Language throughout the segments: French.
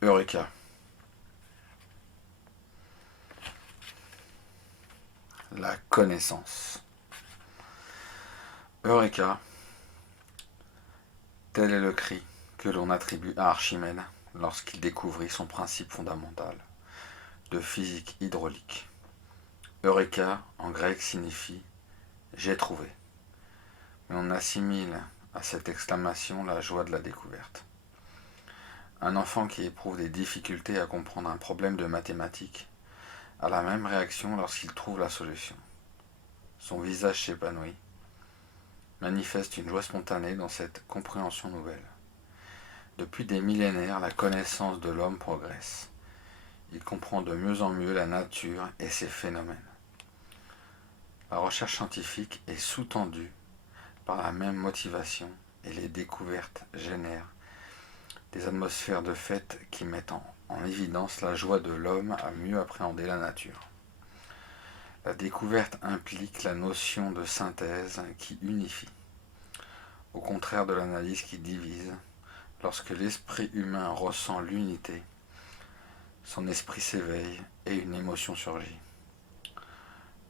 Eureka. La connaissance. Eureka, tel est le cri que l'on attribue à Archimède lorsqu'il découvrit son principe fondamental de physique hydraulique. Eureka en grec signifie j'ai trouvé. Mais on assimile à cette exclamation la joie de la découverte. Un enfant qui éprouve des difficultés à comprendre un problème de mathématiques a la même réaction lorsqu'il trouve la solution. Son visage s'épanouit, manifeste une joie spontanée dans cette compréhension nouvelle. Depuis des millénaires, la connaissance de l'homme progresse. Il comprend de mieux en mieux la nature et ses phénomènes. La recherche scientifique est sous-tendue par la même motivation et les découvertes génèrent des atmosphères de fête qui mettent en évidence la joie de l'homme à mieux appréhender la nature. La découverte implique la notion de synthèse qui unifie, au contraire de l'analyse qui divise. Lorsque l'esprit humain ressent l'unité, son esprit s'éveille et une émotion surgit.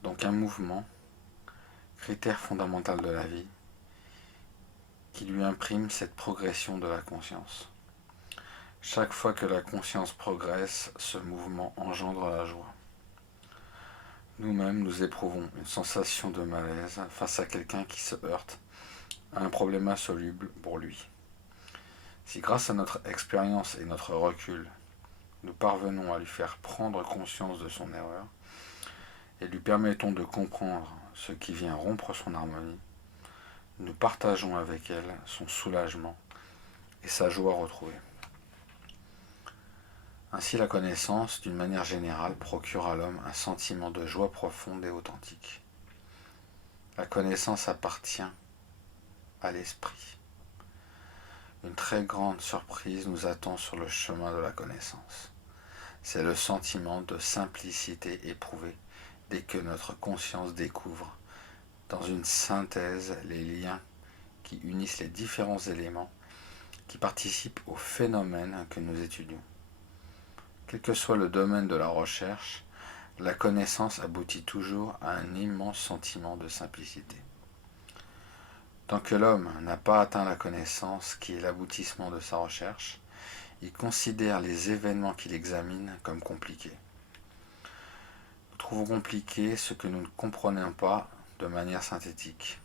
Donc un mouvement, critère fondamental de la vie, qui lui imprime cette progression de la conscience. Chaque fois que la conscience progresse, ce mouvement engendre la joie. Nous-mêmes, nous éprouvons une sensation de malaise face à quelqu'un qui se heurte à un problème insoluble pour lui. Si grâce à notre expérience et notre recul, nous parvenons à lui faire prendre conscience de son erreur et lui permettons de comprendre ce qui vient rompre son harmonie, nous partageons avec elle son soulagement et sa joie retrouvée. Ainsi, la connaissance, d'une manière générale, procure à l'homme un sentiment de joie profonde et authentique. La connaissance appartient à l'esprit. Une très grande surprise nous attend sur le chemin de la connaissance. C'est le sentiment de simplicité éprouvé dès que notre conscience découvre, dans une synthèse, les liens qui unissent les différents éléments qui participent au phénomène que nous étudions. Quel que soit le domaine de la recherche, la connaissance aboutit toujours à un immense sentiment de simplicité. Tant que l'homme n'a pas atteint la connaissance qui est l'aboutissement de sa recherche, il considère les événements qu'il examine comme compliqués. Nous trouvons compliqué ce que nous ne comprenons pas de manière synthétique.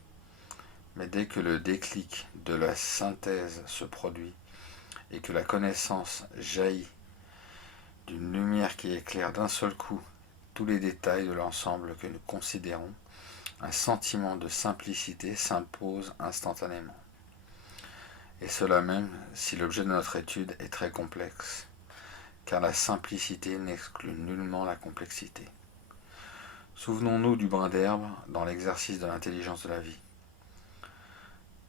Mais dès que le déclic de la synthèse se produit et que la connaissance jaillit d'une lumière qui éclaire d'un seul coup tous les détails de l'ensemble que nous considérons, un sentiment de simplicité s'impose instantanément. Et cela même si l'objet de notre étude est très complexe, car la simplicité n'exclut nullement la complexité. Souvenons-nous du brin d'herbe dans l'exercice de l'intelligence de la vie.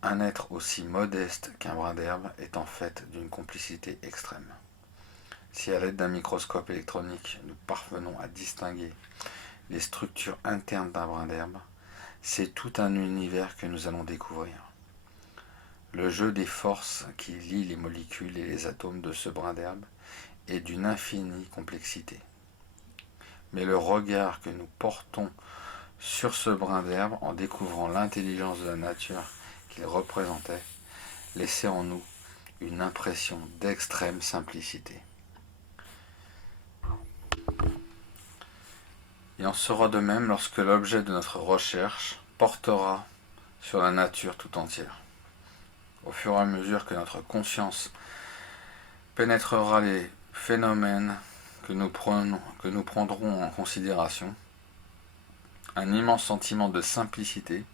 Un être aussi modeste qu'un brin d'herbe est en fait d'une complicité extrême. Si à l'aide d'un microscope électronique nous parvenons à distinguer les structures internes d'un brin d'herbe, c'est tout un univers que nous allons découvrir. Le jeu des forces qui lient les molécules et les atomes de ce brin d'herbe est d'une infinie complexité. Mais le regard que nous portons sur ce brin d'herbe en découvrant l'intelligence de la nature qu'il représentait, laissait en nous une impression d'extrême simplicité. Il en sera de même lorsque l'objet de notre recherche portera sur la nature tout entière. Au fur et à mesure que notre conscience pénétrera les phénomènes que nous prendrons en considération, un immense sentiment de simplicité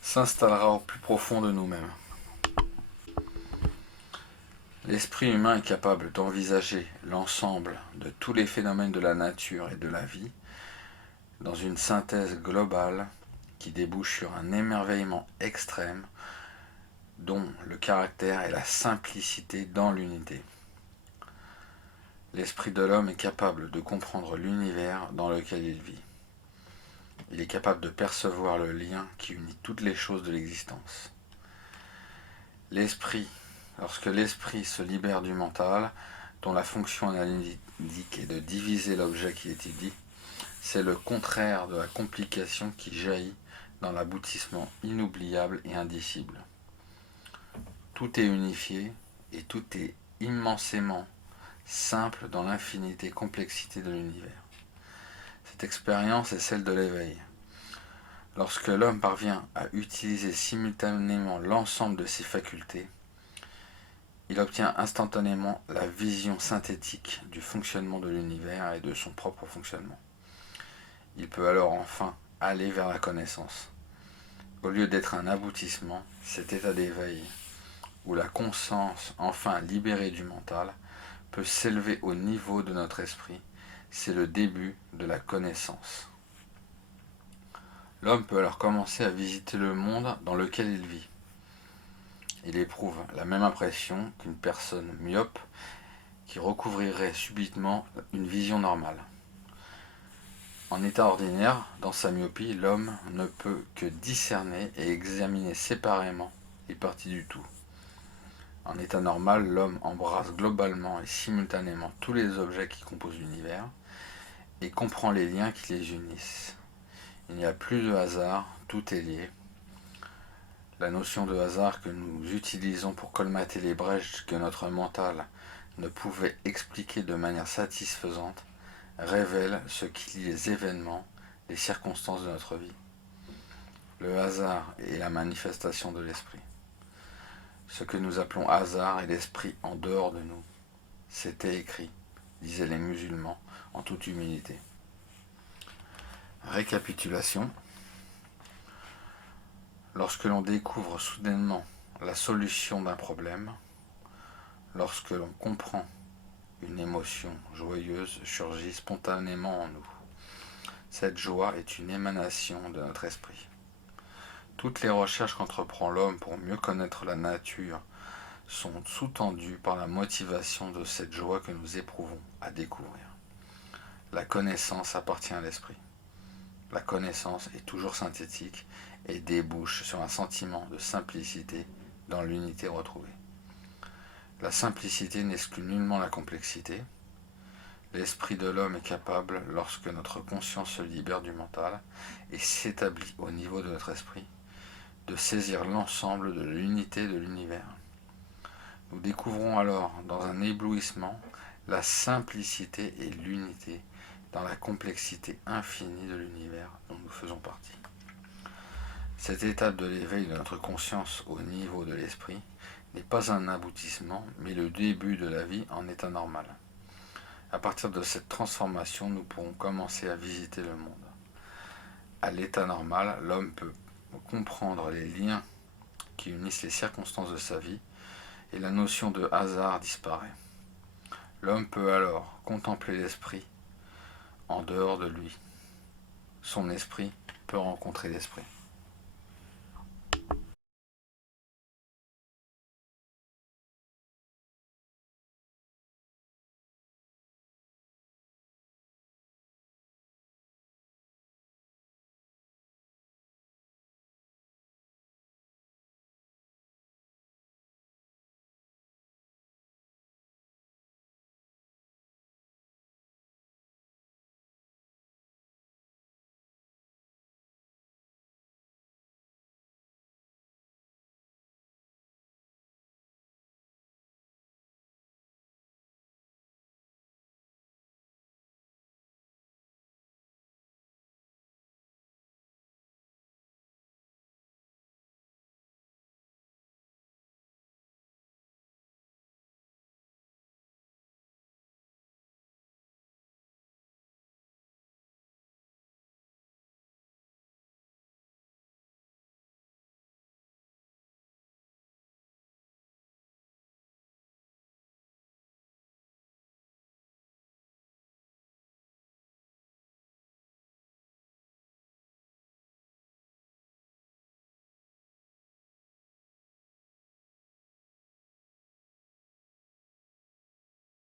s'installera au plus profond de nous-mêmes. L'esprit humain est capable d'envisager l'ensemble de tous les phénomènes de la nature et de la vie dans une synthèse globale qui débouche sur un émerveillement extrême dont le caractère est la simplicité dans l'unité. L'esprit de l'homme est capable de comprendre l'univers dans lequel il vit. Il est capable de percevoir le lien qui unit toutes les choses de l'existence. Lorsque l'esprit se libère du mental, dont la fonction analytique est de diviser l'objet qu'il étudie, c'est le contraire de la complication qui jaillit dans l'aboutissement inoubliable et indicible. Tout est unifié et tout est immensément simple dans l'infinité complexité de l'univers. Cette expérience est celle de l'éveil. Lorsque l'homme parvient à utiliser simultanément l'ensemble de ses facultés, il obtient instantanément la vision synthétique du fonctionnement de l'univers et de son propre fonctionnement. Il peut alors enfin aller vers la connaissance. Au lieu d'être un aboutissement, cet état d'éveil, où la conscience, enfin libérée du mental, peut s'élever au niveau de notre esprit, c'est le début de la connaissance. L'homme peut alors commencer à visiter le monde dans lequel il vit. Il éprouve la même impression qu'une personne myope qui recouvrirait subitement une vision normale. En état ordinaire, dans sa myopie, l'homme ne peut que discerner et examiner séparément les parties du tout. En état normal, l'homme embrasse globalement et simultanément tous les objets qui composent l'univers et comprend les liens qui les unissent. Il n'y a plus de hasard, tout est lié. La notion de hasard que nous utilisons pour colmater les brèches que notre mental ne pouvait expliquer de manière satisfaisante révèle ce qui lie les événements, les circonstances de notre vie. Le hasard est la manifestation de l'esprit. Ce que nous appelons hasard est l'esprit en dehors de nous. C'était écrit, disaient les musulmans en toute humilité. Récapitulation. Lorsque l'on découvre soudainement la solution d'un problème, lorsque l'on comprend une émotion joyeuse surgit spontanément en nous. Cette joie est une émanation de notre esprit. Toutes les recherches qu'entreprend l'homme pour mieux connaître la nature sont sous-tendues par la motivation de cette joie que nous éprouvons à découvrir. La connaissance appartient à l'esprit. La connaissance est toujours synthétique et débouche sur un sentiment de simplicité dans l'unité retrouvée. La simplicité n'exclut nullement la complexité. L'esprit de l'homme est capable, lorsque notre conscience se libère du mental et s'établit au niveau de notre esprit, de saisir l'ensemble de l'unité de l'univers. Nous découvrons alors, dans un éblouissement, la simplicité et l'unité dans la complexité infinie de l'univers dont nous faisons partie. Cette étape de l'éveil de notre conscience au niveau de l'esprit n'est pas un aboutissement, mais le début de la vie en état normal. À partir de cette transformation, nous pourrons commencer à visiter le monde. À l'état normal, l'homme peut comprendre les liens qui unissent les circonstances de sa vie et la notion de hasard disparaît. L'homme peut alors contempler l'esprit en dehors de lui. Son esprit peut rencontrer l'esprit.